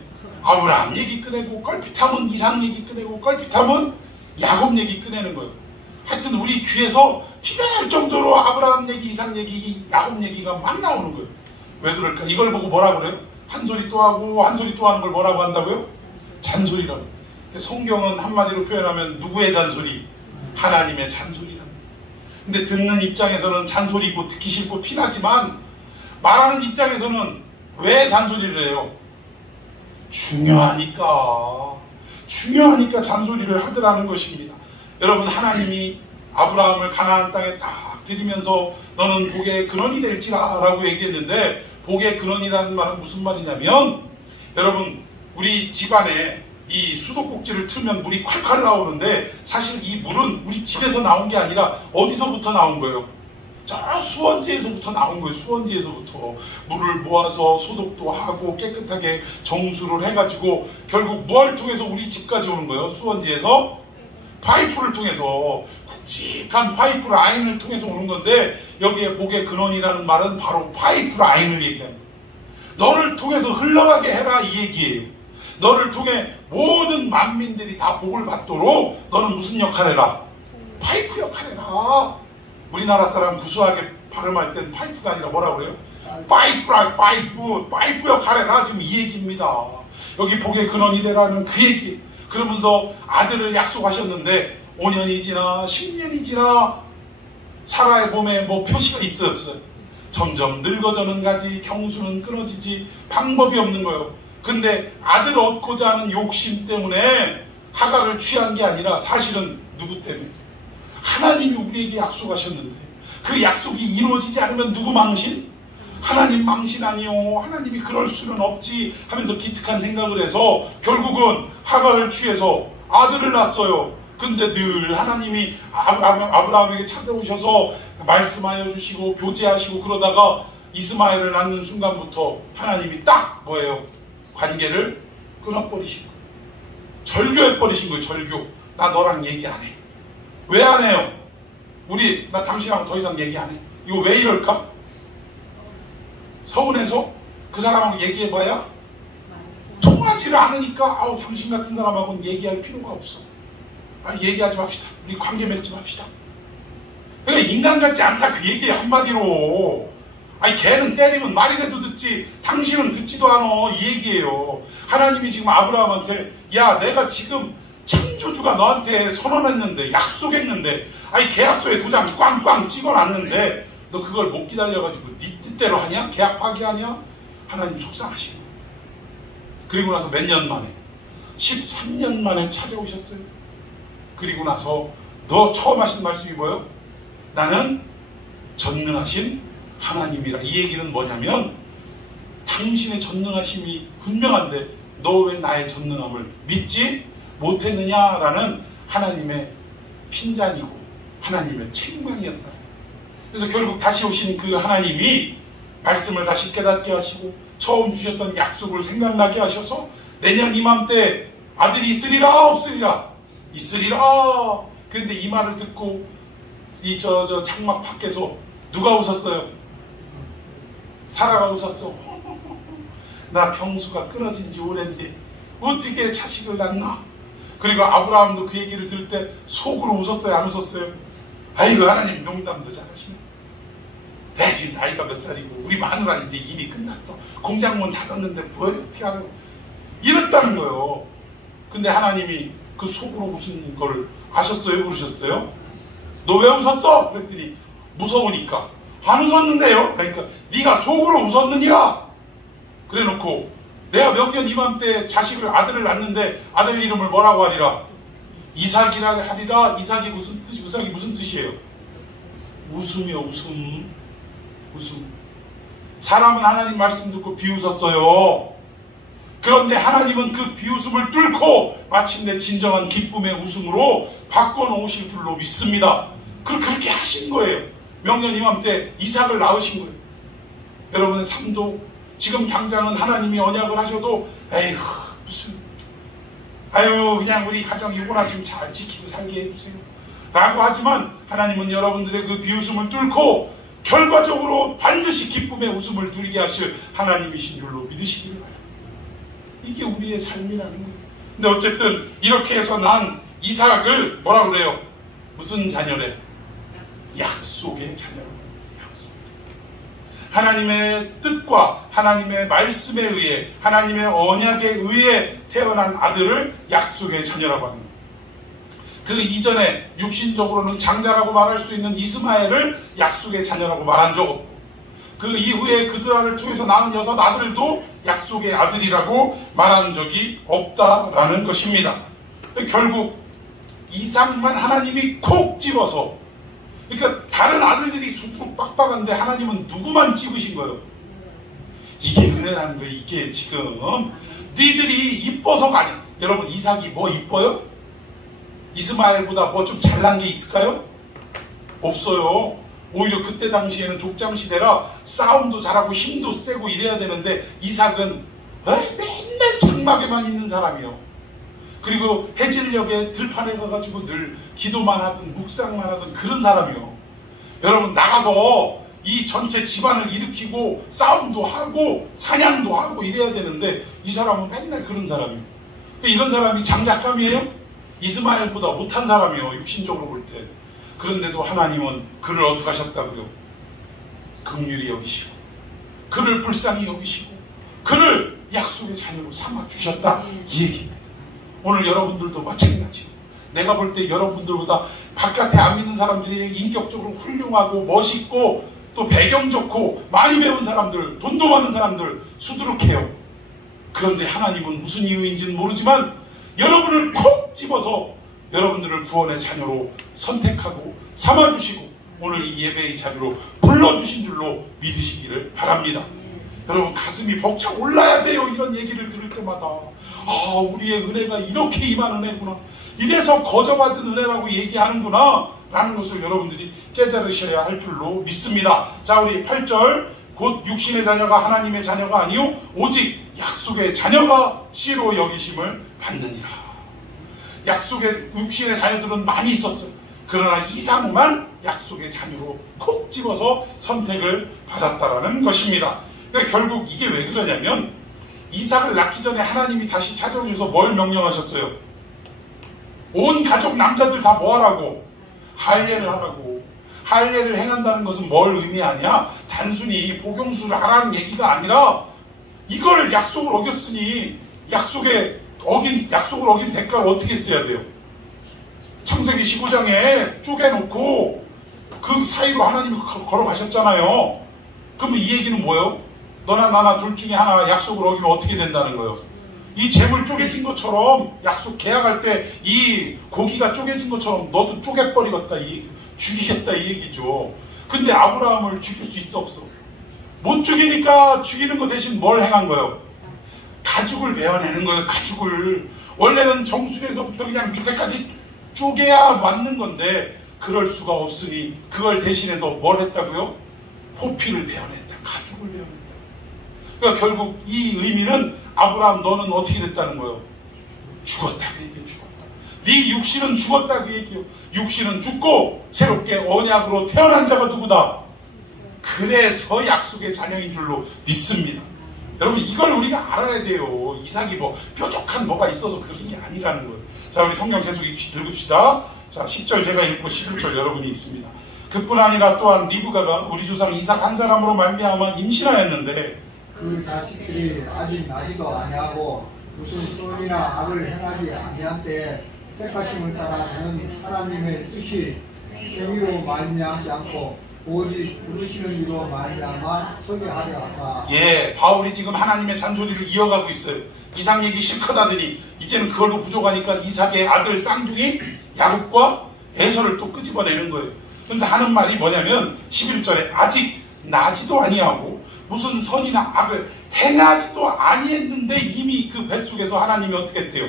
아브라함 얘기 꺼내고, 껄핏하면 이삭 얘기 꺼내고, 껄핏하면 야곱 얘기 꺼내는 거예요. 하여튼 우리 귀에서 피가 날 정도로 아브라함 얘기, 이삭 얘기, 야곱 얘기가 막 나오는 거예요. 왜 그럴까? 이걸 보고 뭐라 그래요? 한 소리 또 하고 한 소리 또 하는 걸 뭐라고 한다고요? 잔소리라고. 성경은 한마디로 표현하면 누구의 잔소리? 하나님의 잔소리라고. 근데 듣는 입장에서는 잔소리고 듣기 싫고 피나지만 말하는 입장에서는 왜 잔소리를 해요? 중요하니까 잔소리를 하더라는 것입니다. 여러분, 하나님이 아브라함을 가나안 땅에 딱 들이면서 너는 복의 근원이 될지라 라고 얘기했는데, 복의 근원이라는 말은 무슨 말이냐면, 여러분, 우리 집안에 이 수도꼭지를 틀면 물이 콸콸 나오는데 사실 이 물은 우리 집에서 나온 게 아니라 어디서부터 나온 거예요? 저 수원지에서부터 나온 거예요. 수원지에서부터 물을 모아서 소독도 하고 깨끗하게 정수를 해가지고 결국 뭘 통해서 우리 집까지 오는 거예요? 수원지에서 파이프를 통해서, 굵직한 파이프 라인을 통해서 오는 건데, 여기에 복의 근원이라는 말은 바로 파이프 라인을 얘기합니다. 너를 통해서 흘러가게 해라 이 얘기예요. 너를 통해 모든 만민들이 다 복을 받도록 너는 무슨 역할 해라? 파이프 역할 해라. 우리나라 사람 구수하게 발음할 땐 파이프가 아니라 뭐라고 그래요? 파이프 역할 해라. 지금 이 얘기입니다. 여기 복의 근원이 되라는 그 얘기. 그러면서 아들을 약속하셨는데 5년이 지나 10년이 지나 사라의 몸에 뭐 표시가 있어요, 없어요? 점점 늙어져는 가지, 경수는 끊어지지, 방법이 없는 거예요. 근데 아들 얻고자 하는 욕심 때문에 하갈을 취한 게 아니라 사실은 누구 때문에? 하나님이 우리에게 약속하셨는데 그 약속이 이루어지지 않으면 누구 망신? 하나님 망신 아니요, 하나님이 그럴 수는 없지 하면서 기특한 생각을 해서 결국은 하갈을 취해서 아들을 낳았어요. 근데 늘 하나님이 아브라함에게 찾아오셔서 말씀하여 주시고 교제하시고 그러다가 이스마엘을 낳는 순간부터 하나님이 딱 뭐예요? 관계를 끊어버리신 거예요. 절교해버리신 거예요. 절교. 나 너랑 얘기 안 해. 왜 안 해요? 나 당신하고 더 이상 얘기 안 해. 이거 왜 이럴까? 서운해서 그 사람하고 얘기해봐야 통하지를 않으니까 당신 같은 사람하고는 얘기할 필요가 없어. 얘기하지 맙시다. 우리 관계 맺지 맙시다. 그러니까 인간 같지 않다 그 얘기 한마디로. 걔는 때리면 말이라도 듣지 당신은 듣지도 않아 이 얘기예요. 하나님이 지금 아브라함한테 야, 내가 지금 창조주가 너한테 선언했는데 약속했는데 계약서에 도장 꽝꽝 찍어놨는데 너 그걸 못 기다려가지고 네 뜻대로 하냐? 계약 파기하냐? 하나님 속상하시고. 그리고 나서 몇 년 만에 13년 만에 찾아오셨어요. 그리고 나서 너 처음 하신 말씀이 뭐예요? 나는 전능하신 하나님이라. 이 얘기는 뭐냐면 당신의 전능하심이 분명한데 너 왜 나의 전능함을 믿지 못했느냐라는 하나님의 핀잔이고 하나님의 책망이었다. 그래서 결국 다시 오신 그 하나님이 말씀을 다시 깨닫게 하시고 처음 주셨던 약속을 생각나게 하셔서 내년 이맘때 아들이 있으리라 없으리라? 있으리라. 그런데 이 말을 듣고 이 저 장막 밖에서 누가 웃었어요? 사라가 웃었어. 나 병수가 끊어진 지 오랜데 어떻게 자식을 낳나? 그리고 아브라함도 그 얘기를 들을 때 속으로 웃었어요? 안 웃었어요? 아이고 하나님 농담도 잘하시네. 내가 지금 나이가 몇 살이고 우리 마누라 이제 이미 끝났어. 공장문 닫았는데 뭐 어떻게 하라고 이랬다는 거예요. 근데 하나님이 그 속으로 웃은 걸 아셨어요? 모르셨어요? 너 왜 웃었어? 그랬더니 무서우니까. 안 웃었는데요? 그러니까 네가 속으로 웃었느니라. 그래놓고 내가 명년 이맘때 자식을 아들을 낳는데 아들 이름을 뭐라고 하리라? 이삭이라 하리라. 이삭이 무슨 뜻? 이삭이 무슨 뜻이에요? 웃음이요. 웃음. 사람은 하나님 말씀 듣고 비웃었어요. 그런데 하나님은 그 비웃음을 뚫고 마침내 진정한 기쁨의 웃음으로 바꿔놓으실 줄로 믿습니다. 그렇게 하신 거예요. 명년 이맘때 이삭을 낳으신 거예요. 여러분의 삶도 지금 당장은 하나님이 언약을 하셔도 에휴 무슨 아유 그냥 우리 가정 이거나 좀 잘 지키고 살게 해주세요 라고 하지만 하나님은 여러분들의 그 비웃음을 뚫고 결과적으로 반드시 기쁨의 웃음을 누리게 하실 하나님이신 줄로 믿으시기를 바랍니다. 이게 우리의 삶이라는 거예요. 근데 어쨌든 이렇게 해서 난 이삭을 뭐라 그래요? 무슨 자녀래? 약속의 자녀라고. 하나님의 뜻과 하나님의 말씀에 의해 하나님의 언약에 의해 태어난 아들을 약속의 자녀라고 합니다. 그 이전에 육신적으로는 장자라고 말할 수 있는 이스마엘을 약속의 자녀라고 말한 적 없고 그 이후에 그들을 통해서 낳은 6 아들도 약속의 아들이라고 말한 적이 없다라는 것입니다. 결국 이삭만 하나님이 콕 집어서 그러니까 다른 아들들이 수두룩 빡빡한데 하나님은 누구만 찍으신 거예요? 이게 은혜라는 거예요. 이게 지금 니들이 이뻐서가 아니야. 여러분 이삭이 뭐 이뻐요? 이스마엘보다 뭐 좀 잘난 게 있을까요? 없어요. 오히려 그때 당시에는 족장시대라 싸움도 잘하고 힘도 세고 이래야 되는데 이삭은 맨날 장막에만 있는 사람이요. 그리고 해질녘에 들판에 가가지고 늘 기도만 하든 묵상만 하든 그런 사람이요. 여러분 나가서 이 전체 집안을 일으키고 싸움도 하고 사냥도 하고 이래야 되는데 이 사람은 맨날 그런 사람이요. 이런 사람이 장작감이에요? 이스마엘보다 못한 사람이요. 육신적으로 볼 때. 그런데도 하나님은 그를 어떻게 하셨다고요? 긍휼히 여기시고 그를 불쌍히 여기시고 그를 약속의 자녀로 삼아주셨다 이 얘기입니다. 오늘 여러분들도 마찬가지예요. 내가 볼 때 여러분들보다 바깥에 안 믿는 사람들이 인격적으로 훌륭하고 멋있고 또 배경 좋고 많이 배운 사람들, 돈도 많은 사람들 수두룩해요. 그런데 하나님은 무슨 이유인지는 모르지만 여러분을 콕 집어서 여러분들을 구원의 자녀로 선택하고 삼아주시고 오늘 이 예배의 자리로 불러주신 줄로 믿으시기를 바랍니다. 여러분 가슴이 벅차 올라야 돼요. 이런 얘기를 들을 때마다 아 우리의 은혜가 이렇게 임한 은혜구나. 이래서 거저받은 은혜라고 얘기하는구나 라는 것을 여러분들이 깨달으셔야 할 줄로 믿습니다. 자 우리 8절 곧 육신의 자녀가 하나님의 자녀가 아니요 오직 약속의 자녀가 씨로 여기심을 받느니라. 약속의 육신의 자녀들은 많이 있었어요. 그러나 이삭만 약속의 자녀로 콕 집어서 선택을 받았다라는 것입니다. 그러니까 결국 이게 왜 그러냐면 이삭을 낳기 전에 하나님이 다시 찾아오셔서 뭘 명령하셨어요? 온 가족 남자들 다 뭐 하라고? 할례를 하라고. 할례를 행한다는 것은 뭘 의미하냐? 단순히 복용수를 하라는 얘기가 아니라 이걸 약속을 어겼으니 약속을 어긴 대가를 어떻게 써야 돼요? 창세기 15장에 쪼개놓고 그 사이로 하나님이 걸어가셨잖아요. 그러면 이 얘기는 뭐예요? 너나 나나 둘 중에 하나 약속을 어기면 어떻게 된다는 거예요? 이 재물 쪼개진 것처럼 약속 계약할 때 이 고기가 쪼개진 것처럼 너도 쪼개버리겠다, 죽이겠다 이 얘기죠. 근데 아브라함을 죽일 수 있어 없어? 못 죽이니까 죽이는 거 대신 뭘 행한 거예요? 가죽을 베어내는 거예요. 가죽을. 원래는 정수리에서부터 그냥 밑에까지 쪼개야 맞는 건데 그럴 수가 없으니 그걸 대신해서 뭘 했다고요? 포피를 베어냈다. 가죽을 베어냈다. 그러니까 결국 이 의미는 아브라함 너는 어떻게 됐다는 거예요? 죽었다 그 얘기예요. 죽었다. 네 육신은 죽었다 그 얘기예요. 육신은 죽고 새롭게 언약으로 태어난 자가 누구다? 그래서 약속의 자녀인 줄로 믿습니다. 여러분 이걸 우리가 알아야 돼요. 이삭이 뭐 뾰족한 뭐가 있어서 그런 게 아니라는 거예요. 자, 우리 성경 계속 읽읍시다. 자, 10절 제가 읽고 11절 여러분이 있습니다. 그뿐 아니라 또한 리브가가 우리 조상 이삭 한 사람으로 말미암아 임신하였는데 그 자식들이 아직 나지도 아니하고 무슨 선이나 악을 행하지 아니한 때에 택하심을 따라 하는 하나님의 뜻이 행위로 말미암지 않고 오직 부르시는 이로 말미암아 서게 하려 하사. 예, 바울이 지금 하나님의 잔소리를 이어가고 있어요. 이삭 얘기 실컷 하더니 이제는 그걸로 부족하니까 이삭의 아들 쌍둥이 야곱과 에서를 또 끄집어내는 거예요. 그래서 하는 말이 뭐냐면 11절에 아직 나지도 아니하고 무슨 선이나 악을 행하지도 아니했는데 이미 그 뱃속에서 하나님이 어떻게 했대요?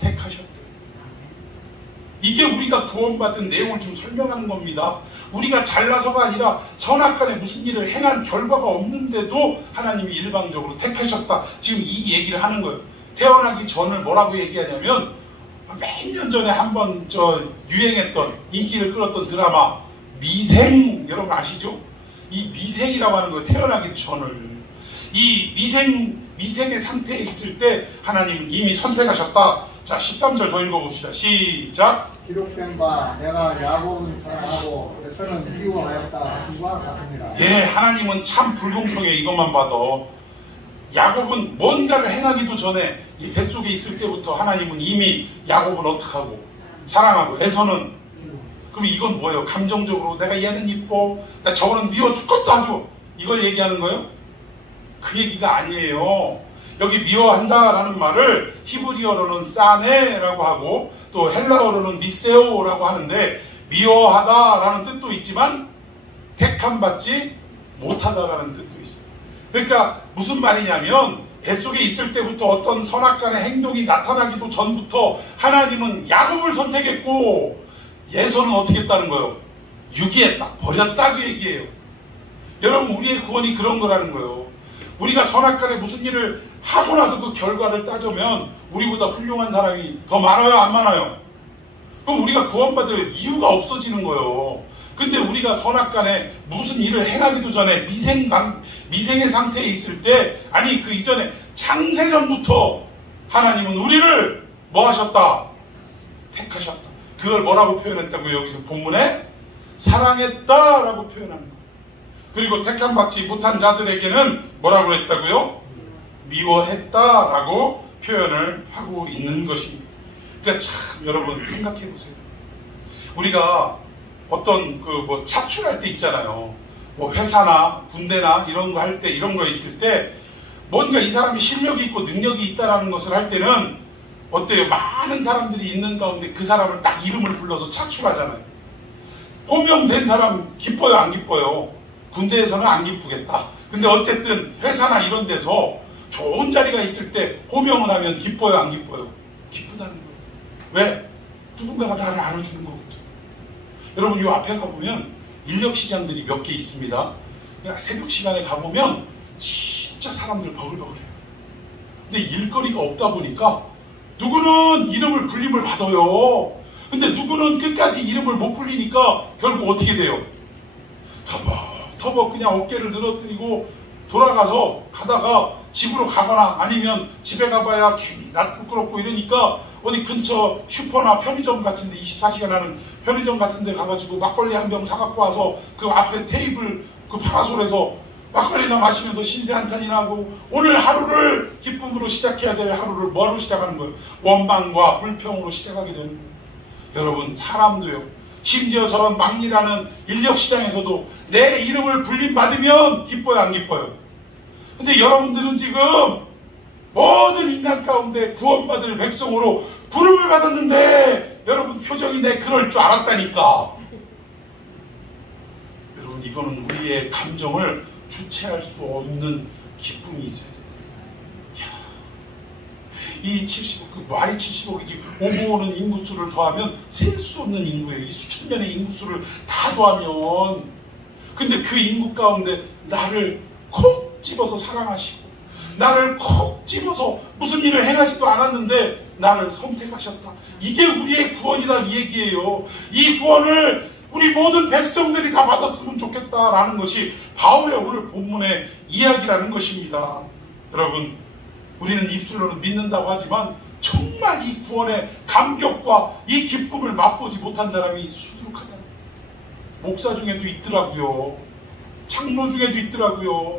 택하셨대요. 이게 우리가 구원받은 내용을 좀 설명하는 겁니다. 우리가 잘나서가 아니라 선악간에 무슨 일을 행한 결과가 없는데도 하나님이 일방적으로 택하셨다. 지금 이 얘기를 하는 거예요. 태어나기 전을 뭐라고 얘기하냐면 몇 년 전에 한번 유행했던 인기를 끌었던 드라마 미생 여러분 아시죠? 이 미생이라고 하는 거 태어나기 전을 이 미생의 상태에 있을 때 하나님은 이미 선택하셨다. 자 13절 더 읽어봅시다. 시작. 기록된 바 내가 야곱은 사랑하고 에서는 미워하였다 하신과 같으니라. 예, 하나님은 참 불공평해. 이것만 봐도 야곱은 뭔가를 행하기도 전에 이 뱃속에 있을 때부터 하나님은 이미 야곱은 어떻게 하고 사랑하고 에서는 그럼 이건 뭐예요? 감정적으로 내가 얘는 이뻐 나 저거는 미워 죽겠어 아주 이걸 얘기하는 거예요? 그 얘기가 아니에요. 여기 미워한다라는 말을 히브리어로는 사네라고 하고 또 헬라어로는 미세오라고 하는데 미워하다라는 뜻도 있지만 택함받지 못하다라는 뜻도 있어요. 그러니까 무슨 말이냐면 뱃속에 있을 때부터 어떤 선악간의 행동이 나타나기도 전부터 하나님은 야곱을 선택했고 예서는 어떻게 했다는 거예요? 유기했다, 버렸다 그 얘기예요. 여러분 우리의 구원이 그런 거라는 거예요. 우리가 선악간에 무슨 일을 하고 나서 그 결과를 따지면 우리보다 훌륭한 사람이 더 많아요 안 많아요? 그럼 우리가 구원받을 이유가 없어지는 거예요. 근데 우리가 선악간에 무슨 일을 행하기도 전에 미생의 상태에 있을 때 아니 그 이전에 창세전부터 하나님은 우리를 뭐 하셨다? 택하셨다. 그걸 뭐라고 표현했다고요? 여기서 본문에 사랑했다라고 표현하는 거예요. 그리고 택함받지 못한 자들에게는 뭐라고 했다고요? 미워했다라고 표현을 하고 있는 것입니다. 그러니까 참 여러분 생각해 보세요. 우리가 어떤 뭐 차출할 때 있잖아요. 뭐 회사나 군대나 이런 거 할 때 이런 거 있을 때 뭔가 이 사람이 실력이 있고 능력이 있다라는 것을 할 때는 어때요? 많은 사람들이 있는 가운데 그 사람을 딱 이름을 불러서 차출하잖아요. 호명된 사람 기뻐요 안 기뻐요? 군대에서는 안 기쁘겠다. 근데 어쨌든 회사나 이런 데서 좋은 자리가 있을 때 호명을 하면 기뻐요 안 기뻐요? 기쁘다는 거예요. 왜? 누군가가 나를 알아주는 거거든요. 여러분 이 앞에 가보면 인력시장들이 몇 개 있습니다. 그러니까 새벽 시간에 가보면 진짜 사람들 버글버글해요. 근데 일거리가 없다 보니까 누구는 이름을 불림을 받아요. 근데 누구는 끝까지 이름을 못 불리니까 결국 어떻게 돼요? 터벅 그냥 어깨를 늘어뜨리고 돌아가서 가다가 집으로 가거나 아니면 집에 가봐야 괜히 낯 부끄럽고 이러니까 어디 근처 슈퍼나 편의점 같은데 24시간 하는 편의점 같은데 가가지고 막걸리 한 병 사갖고 와서 그 앞에 테이블 그 파라솔에서 막걸리나 마시면서 신세 한탄이나 하고 오늘 하루를 기쁨으로 시작해야 될 하루를 뭐로 시작하는 거예요? 원망과 불평으로 시작하게 되는 거예요. 여러분 사람도요. 심지어 저런 막리라는 인력시장에서도 내 이름을 불림받으면 기뻐요 안 기뻐요? 근데 여러분들은 지금 모든 인간 가운데 구원받을 백성으로 부름을 받았는데 여러분 표정이 내 그럴 줄 알았다니까. 여러분 이거는 우리의 감정을 주체할 수 없는 기쁨이 있어야 됩니다. 이 70억, 그 말이 70억이지 오모오는 인구수를 더하면 셀 수 없는 인구예요. 이 수천 년의 인구수를 다 더하면. 근데 그 인구 가운데 나를 콕 집어서 사랑하시고 나를 콕 집어서 무슨 일을 행하지도 않았는데 나를 선택하셨다. 이게 우리의 구원이다 이 얘기예요. 이 구원을 우리 모든 백성들이 다 받았으면 좋겠다라는 것이 바울의 오늘 본문의 이야기라는 것입니다. 여러분 우리는 입술로는 믿는다고 하지만 정말 이 구원의 감격과 이 기쁨을 맛보지 못한 사람이 수두룩하다. 목사 중에도 있더라고요. 장로 중에도 있더라고요.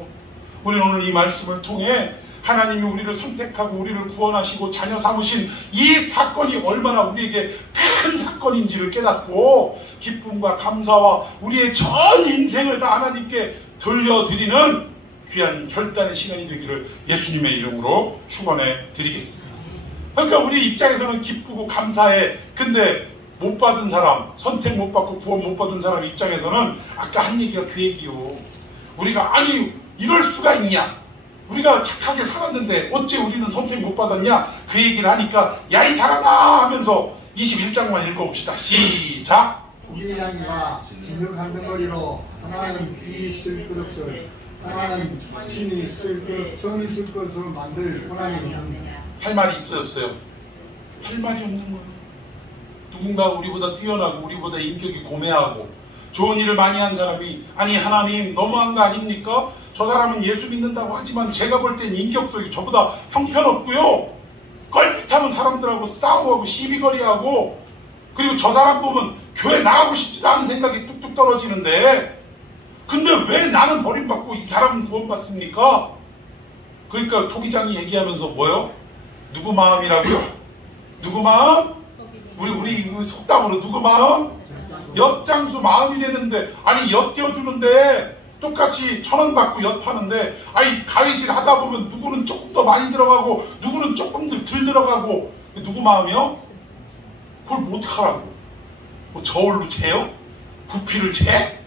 우리는 오늘 이 말씀을 통해 하나님이 우리를 선택하고 우리를 구원하시고 자녀 삼으신 이 사건이 얼마나 우리에게 큰 사건인지를 깨닫고 기쁨과 감사와 우리의 전 인생을 다 하나님께 돌려드리는 귀한 결단의 시간이 되기를 예수님의 이름으로 축원해 드리겠습니다. 그러니까 우리 입장에서는 기쁘고 감사해. 근데 못 받은 사람, 선택 못 받고 구원 못 받은 사람 입장에서는 아까 한 얘기가 그 얘기요. 우리가 아니 이럴 수가 있냐? 우리가 착하게 살았는데 어째 우리는 선택 못 받았냐? 그 얘기를 하니까 야 이 사람아 하면서 21장만 읽어봅시다. 시작. 우리 양이가 진흙한 덩어리로 하나는 비 쓸 그릇을 하나는 신이 쓸 그릇 성이 쓸 것을 만들 하나님. 할 말이 있어요 없어요? 할 말이 없는 거예요. 누군가 우리보다 뛰어나고 우리보다 인격이 고매하고 좋은 일을 많이 한 사람이 아니 하나님 너무한 거 아닙니까? 저 사람은 예수 믿는다고 하지만 제가 볼 땐 인격도 저보다 형편없고요. 껄핏하면 사람들하고 싸우고 시비거리하고 그리고 저 사람 보면 교회 나가고 싶지도 않은 생각이 뚝뚝 떨어지는데 근데 왜 나는 버림받고 이 사람은 구원받습니까? 그러니까 토기장이 얘기하면서 뭐요? 누구 마음이라고요? 누구 마음? 우리 속담으로 누구 마음? 엿장수 마음이라는데 아니 엿 띄워주는데 똑같이 1,000원 받고 엿 파는데 아니 가위질 하다 보면 누구는 조금 더 많이 들어가고 누구는 조금 덜 들어가고 누구 마음이요? 그걸 뭐 어떡하라고? 뭐 저울로 재요? 부피를 재?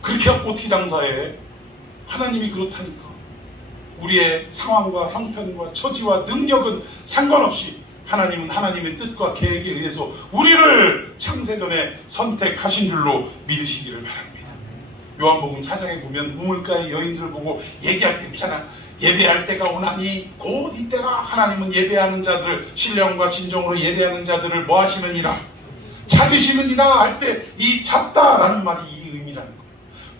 그렇게 하고 어떻게 장사해? 하나님이 그렇다니까. 우리의 상황과 형편과 처지와 능력은 상관없이 하나님은 하나님의 뜻과 계획에 의해서 우리를 창세전에 선택하신 줄로 믿으시기를 바랍니다. 요한복음 4장에 보면 우물가의 여인들 보고 얘기할 때 있잖아. 예배할 때가 오나니 곧 이때라. 하나님은 예배하는 자들 신령과 진정으로 예배하는 자들을 뭐 하시느니라 찾으시느니라 할 때 이 찾다라는 말이 이 의미라는 거예요.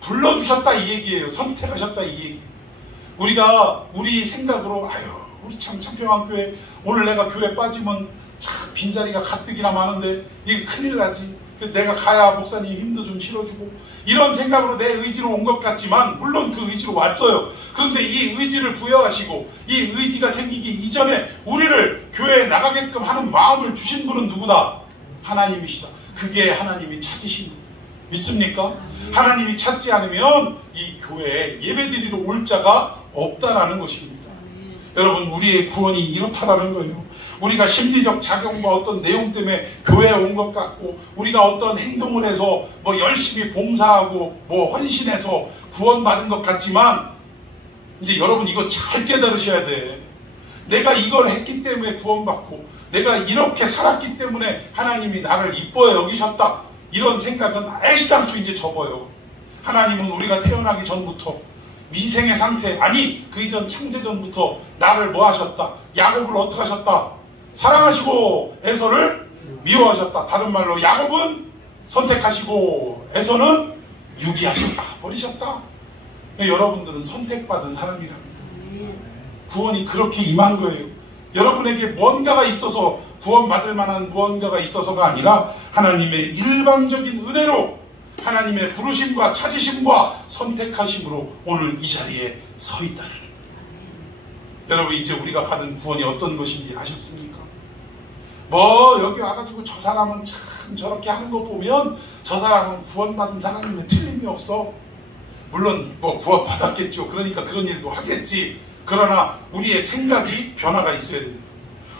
불러주셨다 이 얘기예요. 선택하셨다 이 얘기예요. 우리가 우리 생각으로 아유 우리 참 창평한교회 오늘 내가 교회 빠지면 참 빈자리가 가뜩이나 많은데 이게 큰일 나지. 내가 가야 목사님 힘도 좀 실어주고 이런 생각으로 내 의지로 온 것 같지만 물론 그 의지로 왔어요. 그런데 이 의지를 부여하시고 이 의지가 생기기 이전에 우리를 교회에 나가게끔 하는 마음을 주신 분은 누구다? 하나님이시다. 그게 하나님이 찾으신 분 믿습니까? 하나님이 찾지 않으면 이 교회에 예배드리러 올 자가 없다라는 것입니다. 여러분 우리의 구원이 이렇다라는 거예요. 우리가 심리적 작용과 어떤 내용 때문에 교회에 온 것 같고 우리가 어떤 행동을 해서 뭐 열심히 봉사하고 뭐 헌신해서 구원받은 것 같지만 이제 여러분 이거 잘 깨달으셔야 돼. 내가 이걸 했기 때문에 구원받고 내가 이렇게 살았기 때문에 하나님이 나를 이뻐해 여기셨다. 이런 생각은 애시당초 이제 접어요. 하나님은 우리가 태어나기 전부터 미생의 상태 아니 그 이전 창세전부터 나를 뭐 하셨다. 야곱을 어떻게 하셨다. 사랑하시고 에서를 미워하셨다. 다른 말로 야곱은 선택하시고 에서는 유기하셨다. 버리셨다. 여러분들은 선택받은 사람이라는 거예요. 구원이 그렇게 임한 거예요. 여러분에게 뭔가가 있어서 구원받을 만한 무언가가 있어서가 아니라 하나님의 일방적인 은혜로 하나님의 부르심과 찾으심과 선택하심으로 오늘 이 자리에 서 있다는 여러분 이제 우리가 받은 구원이 어떤 것인지 아셨습니까? 뭐 여기 와가지고 저 사람은 참 저렇게 하는 거 보면 저 사람은 구원받은 사람이면 틀림이 없어. 물론 뭐 구원받았겠죠. 그러니까 그런 일도 하겠지. 그러나 우리의 생각이 변화가 있어야 됩니다.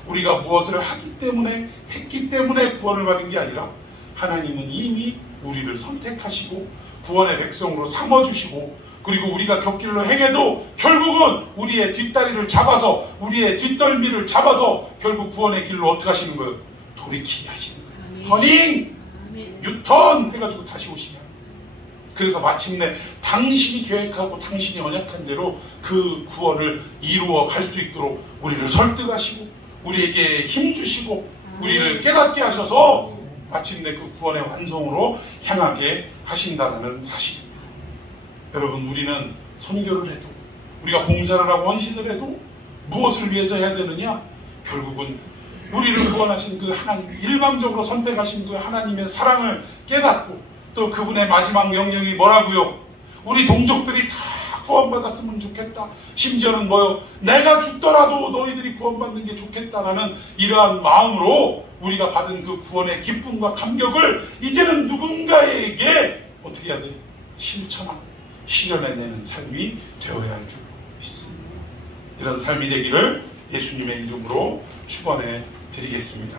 우리가 무엇을 했기 때문에 구원을 받은 게 아니라 하나님은 이미 우리를 선택하시고 구원의 백성으로 삼아주시고, 그리고 우리가 곁길로 행해도 결국은 우리의 뒷다리를 잡아서, 우리의 뒷덜미를 잡아서 결국 구원의 길로 어떻게 하시는 거예요? 돌이키게 하시는 거예요. 터닝! 유턴! 해가지고 다시 오시냐. 그래서 마침내 당신이 계획하고 당신이 언약한 대로 그 구원을 이루어 갈 수 있도록 우리를 설득하시고 우리에게 힘주시고 우리를 깨닫게 하셔서 마침내 그 구원의 완성으로 향하게 하신다는 사실입니다. 여러분, 우리는 선교를 해도, 우리가 봉사를 하고 헌신을 해도 무엇을 위해서 해야 되느냐? 결국은 우리를 구원하신 그 하나님, 일방적으로 선택하신 그 하나님의 사랑을 깨닫고, 또 그분의 마지막 명령이 뭐라고요? 우리 동족들이 다 구원받았으면 좋겠다. 심지어는 뭐요? 내가 죽더라도 너희들이 구원받는 게 좋겠다라는 이러한 마음으로 우리가 받은 그 구원의 기쁨과 감격을 이제는 누군가에게 어떻게 해야 돼? 실천하고 실현해내는 삶이 되어야 할 줄 믿습니다. 이런 삶이 되기를 예수님의 이름으로 축원해 드리겠습니다.